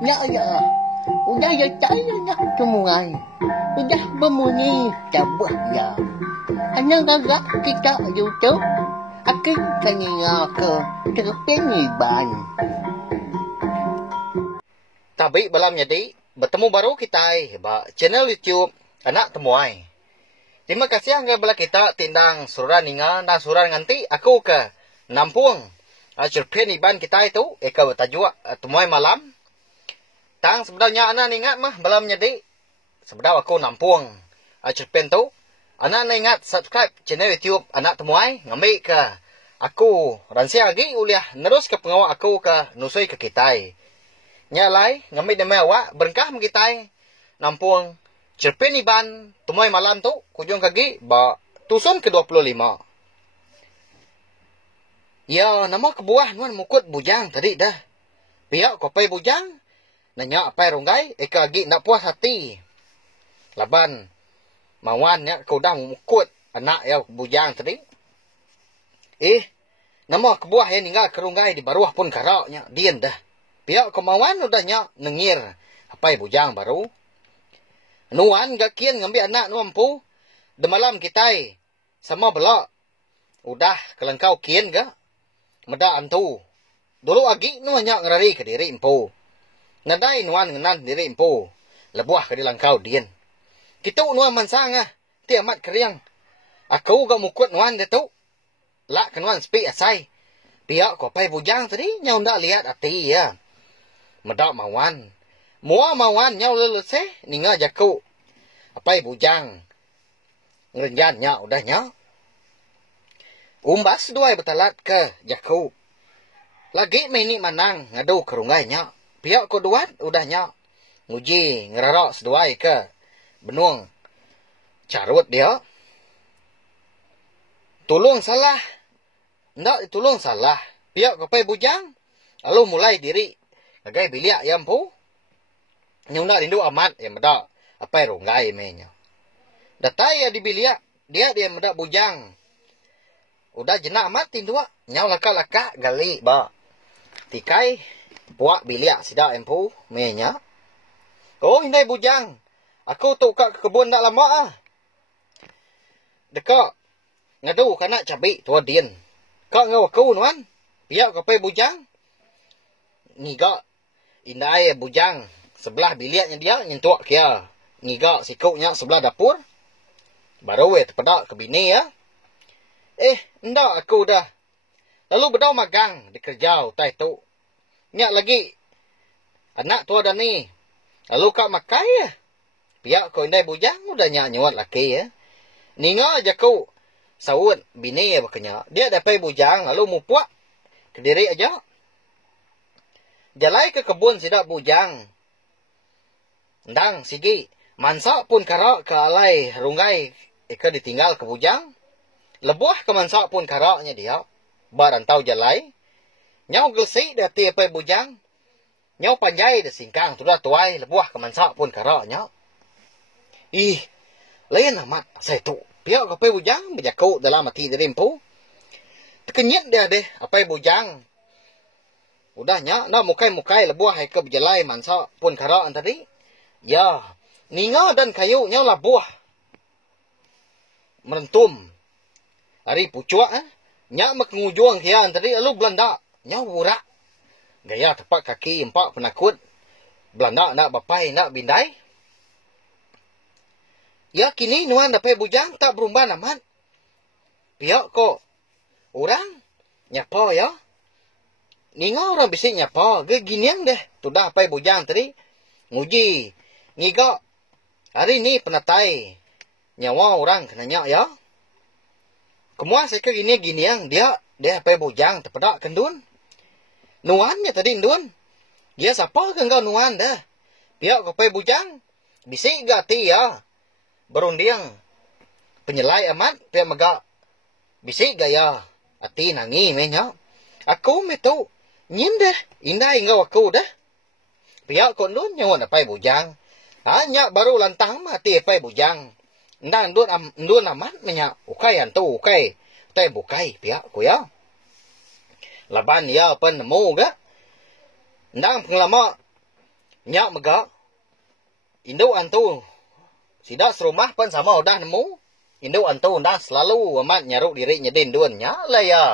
Ya ya. Udah ya saya nak semua. Udah bermuni cabut ya. Hanya gagak kita YouTube. Akin kanina ke Terpeniban. Tabi balam jadi bertemu baru kita channel YouTube Anak Temuai. Terima kasih angga bala kita tindang suran ninga dan suran nganti aku ke Nampung. Terpeniban kita itu eka bertajuk Temuai Malam. Tang sebenarnya anak ingat mah balam jadi sebenarnya aku Nampung. Terpen tu anak ingat subscribe channel YouTube Anak Temuai ngambil ke aku ransia lagi uliah nerus ke pengawal aku ke nusui ke kita. Nyalai ngambil nama awak berkah kita Nampung Terpeniban Temuai Malam tu kujung kaki ba tusun ke-25. Ya nama kebuah nuan mukut bujang tadi dah. Pihak kopai bujang nanya apa ronggai eka lagi nak puas hati. Laban mawan ya kau dah mukut anak ya bujang tadi. Nama kebuah yang tinggal kerunggai di baruah pun karaknya dian dah. Pihak kemawan udahnya nengir apa bujang baru. Nuan gak kian ngambil anak nuampu. De malam kita sama belak. Udah kelengkau kian gak. Meda antu. Dulu agi nuannya ngerari ke diri empu. Nadai nuan ngenan diri empu. Lebuah ke dilangkau dian. Kita nuan mansang tiamat keriang. Aku gak mukut nuan dia tu. Lak ke nuan sepi asai. Pihak kopai bujang tadi nyau ndak lihat hati ya. Meda mawan. Mua mawan nyau lelese ninga jaku. Apai bujang. Ngerenjan nya udah nya. Umbas dua betalat ke jaku. Lagi meni manang ngadu kerungai nya. Pihak ko duat udah nya. Nguji ngerarok seduai ke benuang. Carut dia. Tulung salah. Ndak ditulung salah. Pihak kopai bujang. Lalu mulai diri. Ngagai biliak yang pu. Nyung nak rindu amat yang medak. Apa yang ronggai menya. Datai ya di biliak. Dia medak bujang. Udah jenak amat tindua. Nyau laka-laka gali ba. Tikai. Puak biliak sidak yang pu. Menya. Oh hindai bujang. Aku tu ke kebun tak lama Dekak. Ngadu kanak cabai tua dian. Kak ngau aku nuan. Biak kapai bujang. Ngigak. Indai bujang. Sebelah biliaknya dia nyentuak kia. Ngigak sikuknya sebelah dapur. Baru terpedak ke bini ya. Ndak aku dah. Lalu bedau magang dikerja utai tu. Nyak lagi. Anak tua dah ni. Lalu kak makai ya. Pihak kau indai bujang udah nyak nyuat laki ya. Ninga aja kau. Sawut bini ya bakanya. Dia dapat bujang lalu mupuak. Kediri aja. Jalai ke kebun sidak bujang. Ndang sigi. Mansak pun karak ke alai runggai. Eka ditinggal ke bujang. Lebuah ke mansak pun karaknya dia. Barantau jalai. Nyau gelsi dah tiapai bujang. Nyau panjai dah singkang. Sudah tuai lebuah ke mansak pun karaknya. Lain amat saya tu. Pihak kapai bujang. Berjakuk dalam hati dari empu. Terkenyit dia deh. Apai bujang. Udahnya. Nak mukai-mukai lebuah ke berjalai mansak pun karak tadi. Ya. Ninga dan kayu nyau labuah. Merentum. Hari pucuak Nyak mengujuang kian tadi. Lalu Belanda. Nyau burak. Gaya tepat kaki empat penakut. Belanda nak bapai nak bindai. Ya kini nuan dapat bujang tak berubah amat. Pihak kok. Orang. Nyapa ya. Ninga orang bisik nyapa. Giniang deh. Tudah dapat bujang tadi. Nguji. Ngigak. Hari ni penatai. Nyawa orang kena nyak ya. Kemuas ke giniang. Dia dapat bujang terpedak kendun. Nuannya tadi ndun. Dia siapa ke engkau nuan dah. Pihak dapat bujang. Bisik gati ya. Berundiang. Penyelai amat. Pihak megak. Bisik gaya. Hati nangi menya. Aku metu. Nyim deh. Indah engkau aku dah. Pihak kondun nyawa dapat bujang. Hanya baru lantang mati dapat bujang. Ndang ndun amat menya. Ukai antu ukai. Utai bukai pihak ku ya. Laban ya apa nemu ga. Ndang pengelama Nyak megak. Induk antu. Sidak serumah pun sama udah nemu. Induk antu dah selalu amat nyaruk diri nyedin dun. Nyak lah ya.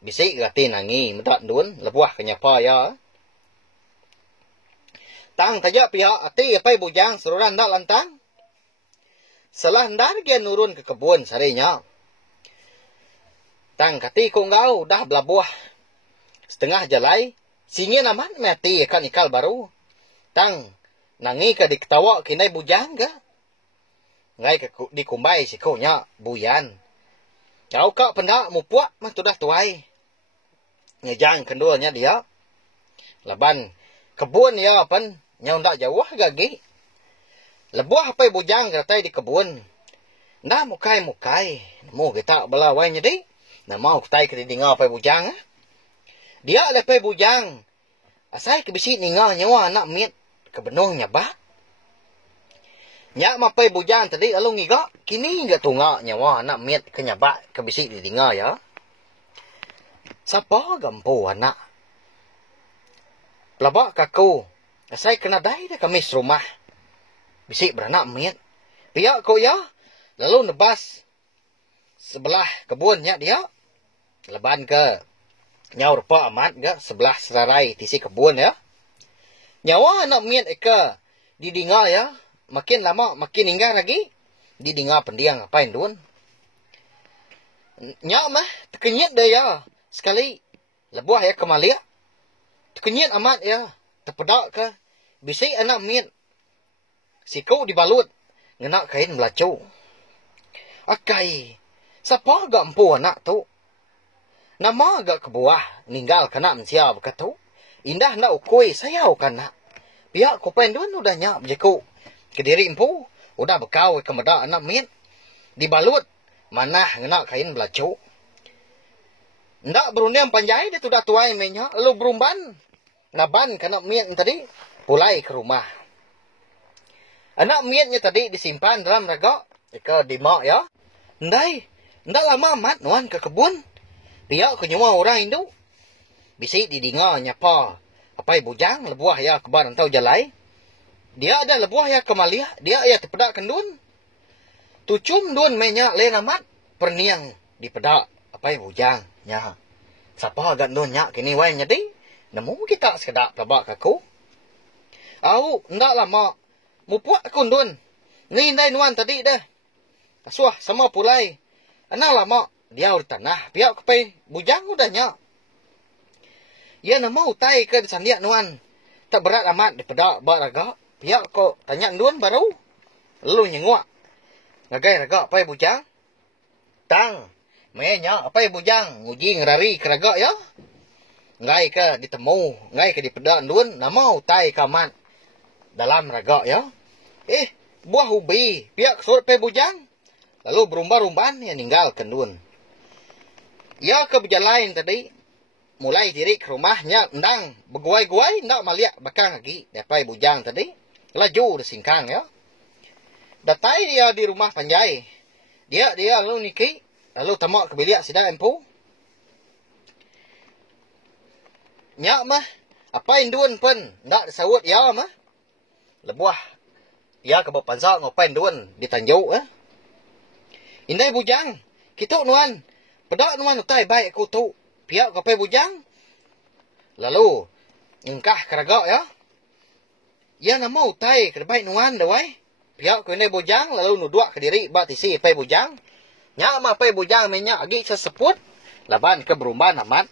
Bisik gati nangi. Medak dun. Lebuah kenyapa ya. Tang tajak pihak ati apai bujang seruran dak lantang. Selah ndar dia nurun ke kebun sarinya. Tang kati kong gau dah belabuah. Setengah jalai. Singin amat mati ikan ikal baru. Tang nangi ka diketawa kinai bujang ga. Ngai ka dikumbai si ko nya buyan. Kau ka pendak mupuak mah tu dah tuai. Ngejang kendulnya dia. Laban kebun ya pan nyau ndak jauh gagi. Lebuah apai bujang katai di kebun. Nda mukai. Mu kita belawai nyedi. Nah mau katai ke dinga apai bujang. Dia lepai bujang. Asai kebisi ninga nyawa anak mit. Kebenuhnya bah. Nyak mapai bujang tadi lalu ngiga. Kini enggak tunga nyawa anak mit kenyabak kebisi di dinga ya. Sapa gampu anak. Pelabak kaku. Asai kena dai dah kamis rumah. Bisik beranak mit. Pihak ko ya. Lalu nebas. Sebelah kebunnya dia. Leban ke. Nyau rupa amat ga. Sebelah serarai tisi kebun ya. Nyawa anak mit eka. Didinga ya. Makin lama makin hingga lagi. Didinga pendiang apain dun. Nyak mah. Tekenyit dah ya. Sekali. Lebuah ya kemalia. Tekenyit amat ya. Terpedak ke. Bisik anak mit. Siku dibalut. Ngenak kain belacu. Akai. Siapa agak empu anak tu? Nama agak kebuah. Ninggal kena mensia berkatu. Indah nak ukui sayau kanak. Pihak kupain dun udah nyak berjeku. Kediri empu. Udah bekau kemedak anak mit. Dibalut. Manah ngenak kain belacu. Ndak berundang panjai dia tu dah tuai mainnya. Lalu berumban. Naban kanak mit tadi. Pulai ke rumah. Anak mitnya tadi disimpan dalam raga. Ika dimak ya. Ndai. Ndak lama amat nuan ke kebun. Pihak kenyuma orang Hindu. Bisik didinga nyapa. Apai bujang lebuah ya kebar antau jalai. Dia ada lebuah ya kemalia. Dia ya terpedak kendun. Tucum dun menyak lain amat. Perniang dipedak. Apai bujang. Nya. Siapa agak dun nyak kini wain jadi. Nemu kita sekedak pelabak kaku. Au ndak lama. Mupuak kundun. Ngindai nuan tadi dah. Asuah sama pulai. Anak lama. Dia ur tanah. Pihak kepai bujang udah nyak. Ya nama utai ke disandiak nuan. Tak berat amat dipedak bak raga. Pihak kok tanya nuan baru. Lalu nyenguak. Ngagai raga apai bujang. Tang. Menya apai bujang. Nguji ngerari ke raga ya. Ngai ke ditemu. Ngai ke dipedak nuan. Nama utai ke amat. Dalam raga ya. Buah ubi. Pihak surat pe bujang. Lalu berumban-umban yang ninggal kendun. Ya ke berjalan tadi. Mulai diri ke rumahnya. Ndang berguai-guai. Ndak maliak bakang lagi. Dapai bujang tadi. Laju disingkang ya. Datai dia di rumah panjai. Dia lalu niki. Lalu tamak ke biliak sidak empu. Nyak mah. Apa indun pun. Ndak disawut ya mah. Lebuah. Ya ke berpansak ngapain duan ditanjuk eh. Indai bujang. Kita nuan. Pedak nuan utai baik aku tu. Pihak ngapain bujang. Lalu. Ngkah keragak ya. Ya nama utai ke baik nuan dawai. Pihak ke indai bujang. Lalu nuduak ke diri. Bak tisi apai bujang. Nyak ma apai bujang minyak agi seseput. Laban ke berumban amat.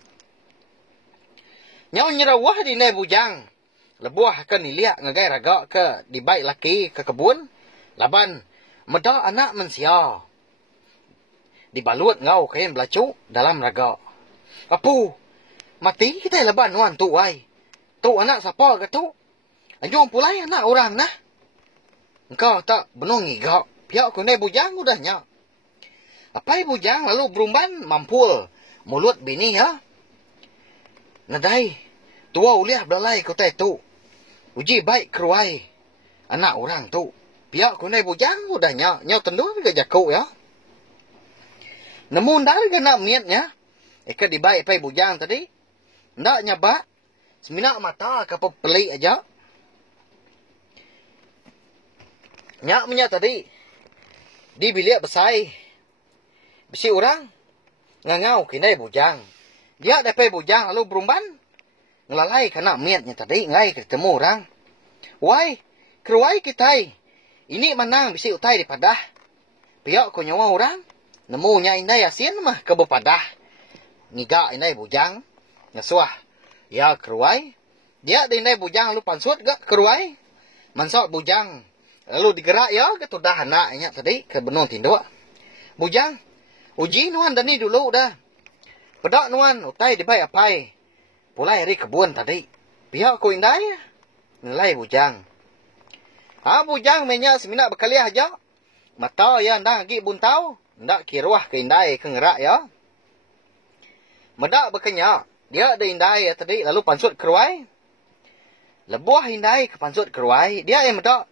Nyak nyerawah di indai bujang. Lebuah akan dilihat ngagai ragak ke di baik laki ke kebun. Laban medak anak mensia. Dibalut ngau kain belacu dalam ragak. Apu. Mati kita leban nuan tu wai. Tu anak siapa ke tu? Anjung pulai anak orang nah. Engkau tak benar ngigak. Pihak kunai bujang udahnya. Apai bujang lalu berumban mampul. Mulut bini ya. Nadai. Tua uliah belalai kota itu. Uji baik keruai. Anak orang tu. Pihak kunai bujang udahnya. Nyau tendu ke jaku ya. Namun dari kena niatnya. Eka dibaik pai bujang tadi. Ndak nyabak. Seminak mata ke pelik aja. Nyak menyak tadi. Di bilik besai. Bisi orang. Ngangau kinai bujang. Dia dapat bujang lalu berumban. Ngelalai kena miatnya tadi. Ngai ketemu orang. Wai. Keruai kitai. Ini menang bisi utai di padah. Pihak ko nyawa orang. Nemunya inai asin mah kebepadah. Niga inai bujang. Ngasuah. Ya keruai. Dia di inai bujang lalu pansut gak keruai. Mansot bujang. Lalu digerak ya ke tudah anaknya tadi ke benung tinduk. Bujang, uji nuan dani dulu dah. Pedak nuan utai dibai apai. Pulai hari kebun tadi. Pihak ku indai. Nilai bujang. Bujang menyak semina berkaliah aja. Mata ya ndang agi buntau. Ndak kiruah ke indai ke ngerak ya. Medak berkenyak. Dia ada indai ya tadi lalu pansut keruai. Lebuah indai ke pansut keruai. Dia yang medak.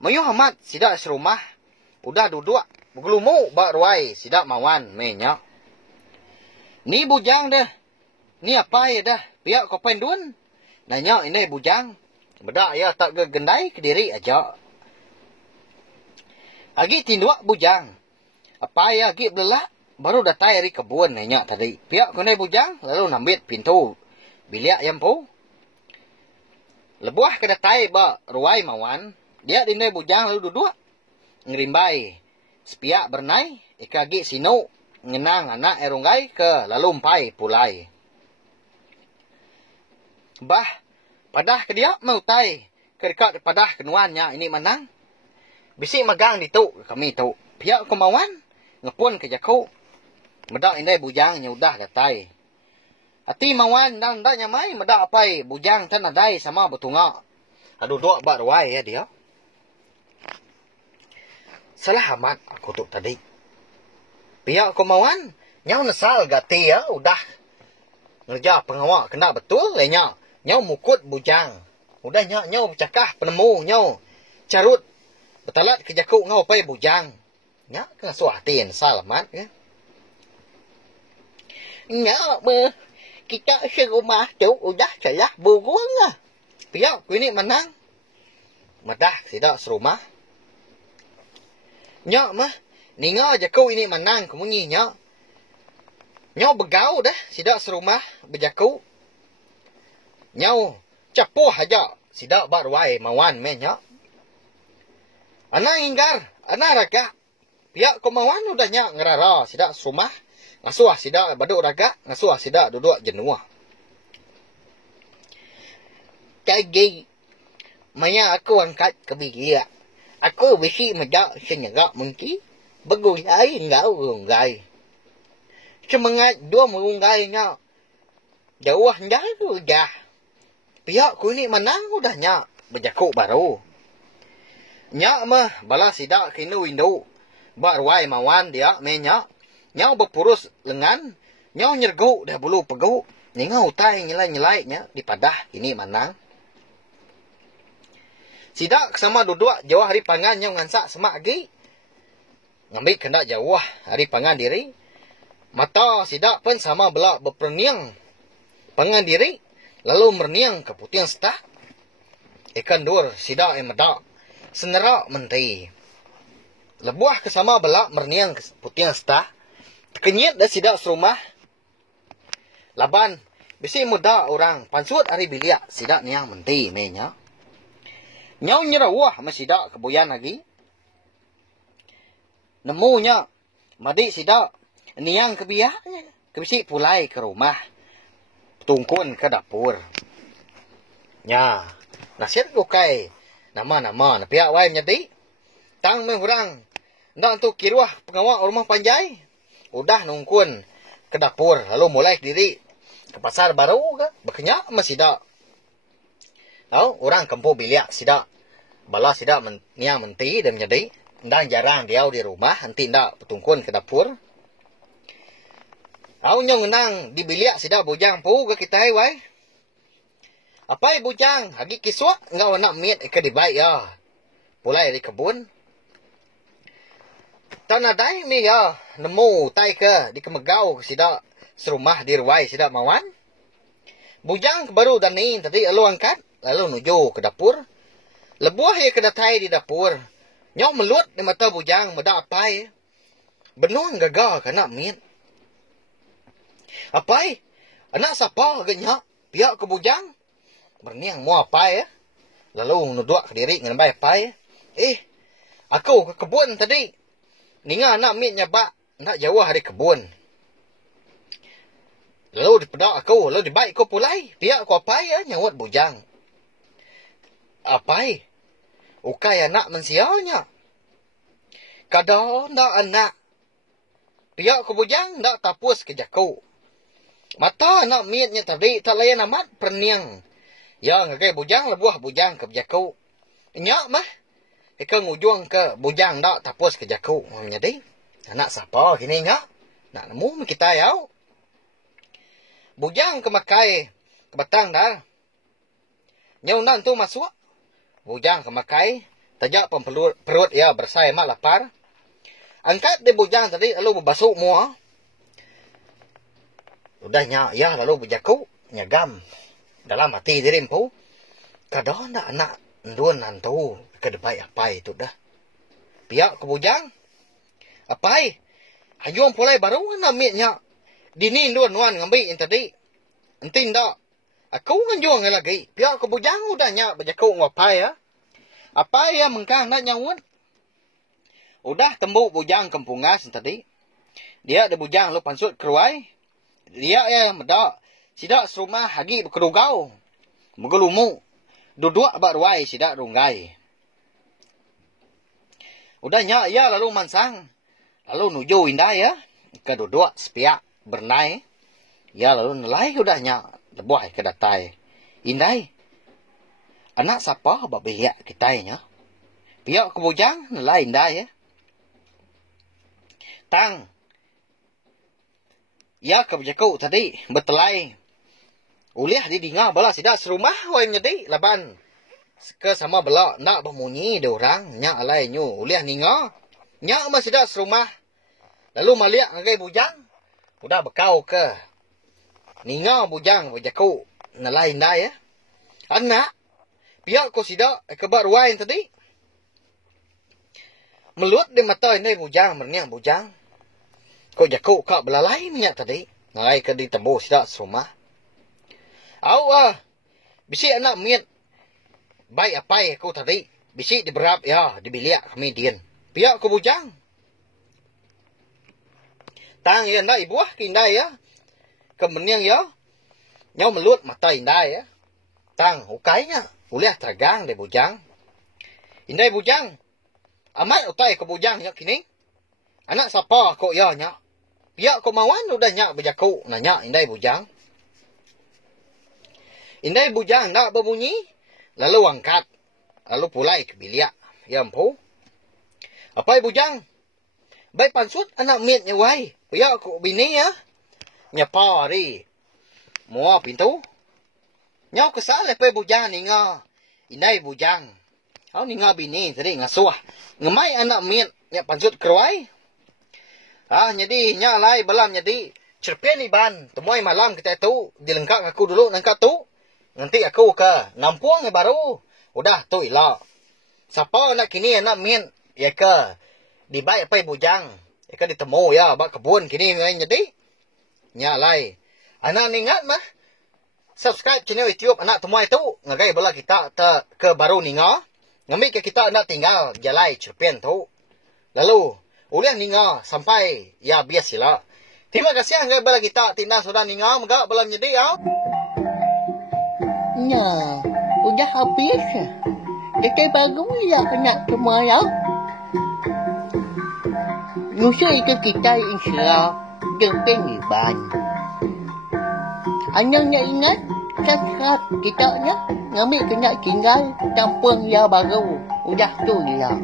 Mayuh amat sidak serumah. Udah duduk. Bergelumu bak ruai. Sidak mawan. Menyak. Ni bujang dah. Ni apa ya dah. Pihak kau pendun. Nanya ini bujang. Bedak ya tak gendai ke diri aja. Agi tinduk bujang. Apa ya agi belak. Baru datai dari kebun nanya tadi. Pihak kau ni bujang. Lalu nambit pintu. Bilik yang pu. Lebuah ke datai bak ruai mawan. Dia dinai bujang lalu duduk. Ngerimbai. Sepiak bernai. Ika agi sinu. Ngenang anak erunggai ke lalu empai pulai. Bah. Padah ke dia mautai. Kedekat padah kenuannya ini menang. Bisi magang ditu kami tu. Pihak kemawan. Ngepun ke jaku. Medak indai bujang nyudah datai. Ati mawan dan ndak nyamai. Medak apai bujang tan adai sama betungak. Aduh dua bak ruai ya dia. Salah amat aku tu tadi. Pihak kemawan. Nyau nesal gati ya. Udah. Ngerja pengawak kena betul le nyau. Nyau mukut bujang. Udah nyau bercakah penemu nyau. Carut. Betalat ke jaku ngau pai bujang. Nyau kena suatin salamat ya. Nyau ber. Kita serumah tu udah salah burung lah. Pihak ku ini menang. Medah tidak serumah. Nyau mah. Ninga jaku ini menang kemunyi nyau. Nyau begau dah. Tidak serumah berjaku. Nyau capuh aja. Sidak baruai mawan men nyau. Anak inggar. Anak raga. Pihak kemawan udah nyau ngerara. Sidak serumah. Ngasuah sidak baduk raga. Ngasuah sidak duduk jenuah. Tadi. Maya aku angkat ke bilik. Aku bisi medak senyagak mungkin. Begulai ngau runggai. Semangat dua merunggai nyau. Jauh jauh dah. Pihak ku ni menang udah nyak. Berjakuk baru. Nyak mah balas sidak kinu windu. Baruai mawan dia menyak. Nyau berpurus lengan. Nyau nyerguk dah bulu peguk. Ningau utai nyelai-nyelainya di padah ini menang. Sidak sama duduk jauh hari pangan nyau ngansak semak lagi. Ngambil kena jauh hari pangan diri. Mata sidak pun sama belak berperniang. Pangan diri. Lalu merniang ke putiang setah. Ikan dur sidak yang medak. Senerak menteri. Lebuah kesama belak merniang ke putiang setah. Kenyit dah sidak serumah. Laban. Bisi muda orang. Pansut hari biliak. Sidak niang menteri menya. Nyau nyerawah masidak kebuyan lagi. Nemunya. Madik sidak. Niang kebiaknya. Kebisi pulai ke rumah. Tungkun ke dapur. Ya. Nasihat kukai. Nama-nama. Napiak wai menjadi. Tang menghurang. Ndak untuk kiruah pengawak rumah panjai. Udah nungkun ke dapur. Lalu mulai diri. Ke pasar baru ke. Berkenyak masih dak. Tahu? Orang kampung biliak sidak. Balas sidak niang menti dan menjadi. Ndak jarang dia di rumah. Nanti ndak petungkun ke dapur. Tahu nyong ngenang di biliak sidak bujang pu ke kita wai. Apa bujang? Hagi kiswak ngau nak miet ke di baik ya. Pulai di kebun. Tanah dai ni ya. Nemu tai ke di kemegau sidak serumah di ruai sidak mawan. Bujang baru dani tadi lalu angkat. Lalu nuju ke dapur. Lebuah ya ke datai di dapur. Nyok melut di mata bujang meda apai. Benuang gagal kana miet. Apai? Anak sapa genya? Pihak ke bujang? Berniang mau apai ya? Lalu nuduk ke diri ngan bai apai. Aku ke kebun tadi. Ninga anak miet nyabak nak jauh dari kebun. Lalu dipedak aku, lalu dibaik aku pulai. Pihak aku apai ya nyawat bujang. Apai? Ukai anak mensialnya. Kadang ndak anak. Pihak aku bujang ndak tapus ke jaku. Mata anak mietnya tadi tak layan amat perniang. Ya ngagai bujang lebuah bujang ke jaku. Nyak mah. Ika ngujung ke bujang ndak tapus ke jaku. Jadi anak siapa kini nyak? Nak nemu kita yau. Bujang kemakai ke batang dah. Nyaunan tu masuk. Bujang kemakai. Tajak perut ya bersai mak lapar. Angkat di bujang tadi lalu berbasuk mua. Udah nyak ya lalu berjaku. Nyagam. Dalam hati diri empu. Kadang nak anak nduan nantu. Kedepai apai itu dah. Pihak ke bujang. Apai. Hayung pulai baru nak mietnya. Dini nduan nuan ngambil yang tadi. Entin tak. Aku nganjuang lagi. Pihak ke bujang udah nyak berjaku ngapai ya. Apai ya mengkang nak nyawut. Udah tembuk bujang kempungas tadi. Dia ada bujang lu pansut keruai. Dia ya medak. Sidak serumah hagi berkerugau. Bergelumu. Duduk abak ruai sidak runggai. Udah nyak ya lalu mansang. Lalu nuju indah ya. Keduduk sepiak bernai. Ya lalu nelai udah nyak. Lebuah ke datai. Indai. Anak siapa abak biak kitanya. Pihak ke bujang nelai indah ya. Tang. Ya kebijaku tadi. Betelai. Uliah di dengar bala sidak serumah. Wai menjadi laban. Ke sama bala nak bermunyi dia orang. Nyak alai nyu. Uliah ninga. Nyak masih sidak serumah. Lalu maliak ngagai bujang. Udah bekau ke. Ninga bujang bejaku. Nalai indah ya. Anak. Pihak ko sidak kebar wain tadi. Melut di mata ini bujang. Merniang bujang. Ko jaku kak belalai minyak tadi. Nalai ke di tembu sidak serumah. Au bisi anak miet. Baik apai aku tadi. Bisi diberap ya. Dibiliak kami dian. Pihak ko bujang. Tang ya ndak ibuah kindah ya. Kemenang ya. Nyau melut mata indah ya. Tang ukainya. Uliah tergang de bujang. Indah bujang. Amat utai ke bujang nyak kini. Anak siapa kok ya nyak. Pihak ko mawan udah nyak berjaku. Nanya indah bujang. Indah bujang ndak berbunyi. Lalu angkat. Lalu pulai ke biliak. Ya empu. Apa bujang? Baik pansut anak miet nyawai. Pihak ko bini ya. Nyapa hari. Mua pintu. Nyau kesal lepai bujang ni nga. Inday bujang. Au ni nga bini tadi ngasuah. Ngemai anak miet nyak pansut keruai. Jadi nyak lai balam jadi cerpen iban. Temuai malam kita tu dilengkap aku dulu nangka tu. Nanti aku ke Nampuang baru. Udah tu ilah. Siapa nak kini anak miet ya ke dibaik apa bujang. Ya ke ditemu ya bak kebun kini jadi. Nyak lai. Anak ningat mah. Subscribe channel YouTube anak temuai tu. Ngagai bala kita ke baru ninga. Ngambil ke kita nak tinggal jalai cerpen tu. Lalu. Uliah ninga sampai ya bias sila. Terima kasih ngagai bala kita tindak sudah ninga. Mga bala menjadi ya. Nah. Udah habis. Kita baru ya anak semua ya. Nusa itu kita insya Jempeng iban. Anang nak ingat. Subscribe kita nya. Ngambil kena tinggal. Kampung ya baru. Udah tu ya.